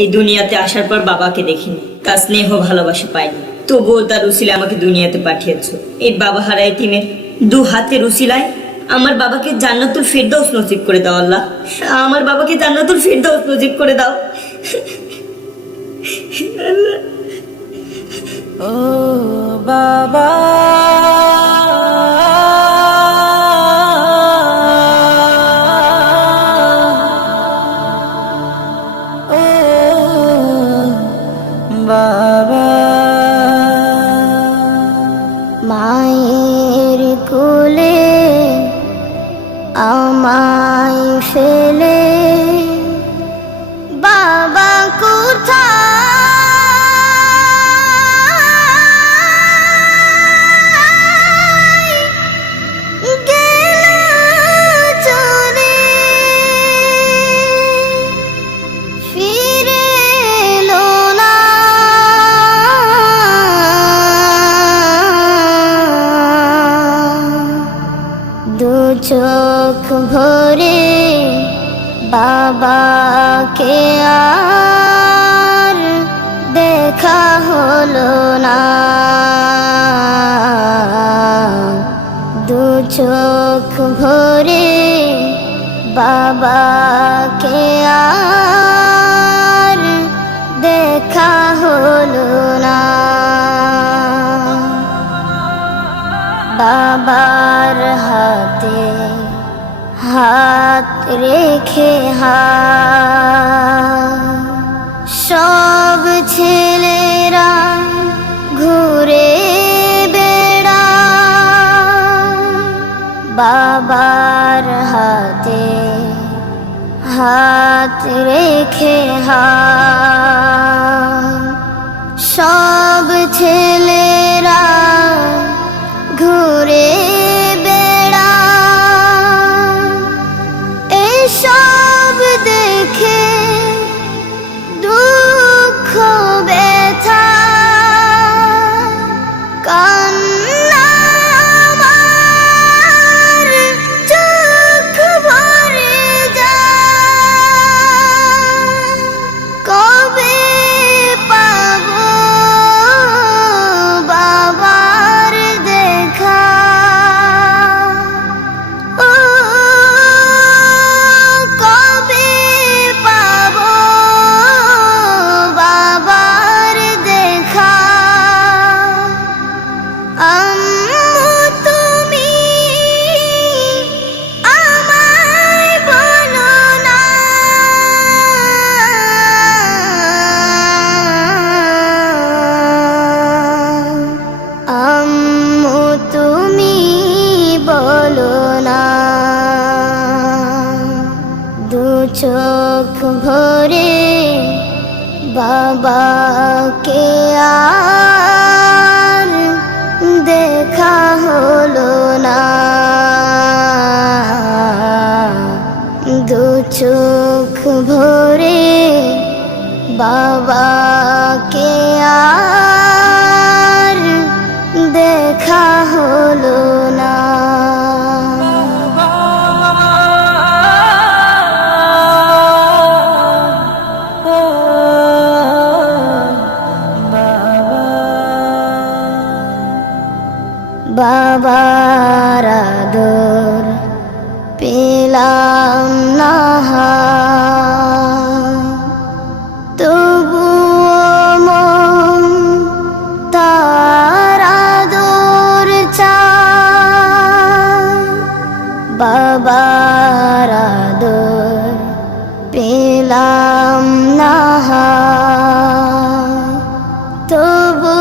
এই দুনিয়াতে আসার পর বাবাকে দেখিনি। তার স্নেহ ভালোবাসা পাইনি। তবুও তার উসিলা আমাকে দুনিয়াতে পাঠিয়েছ। এই বাবা হারা এতিমের দু হাতের উসিলায় আমার বাবাকে জান্নাতুল ফিরদৌস নসিব করে দাও, আল্লাহ। আমার বাবাকে জান্নাতুল ফিরদৌস নসিব করে দাও। ও বাবা। মায়ের কোলে আমায় ফেলে চোখ ভরে বাবাকে আর দেখা হলো না। দু চোখ ভরে বাবাকে আর দেখা হলো না। হাত রেখে হা সব ছেলেরা ঘুরে বেড়া বাবার হাতে হাত রেখে হা সব ছেলেরা চোখ ভরে বাবাকে আর দেখা হলো না। দু চোখ ভরে বাবাকে আর দেখা হলো না পেলাম না তবুও মন তার আদর চায়। বাবার আদর পেলাম না তবু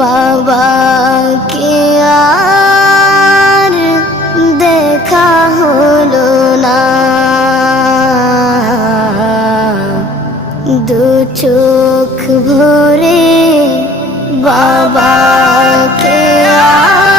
বাবাকে আর দেখা হলো না। দু চোখ ভরে বাবাকে আর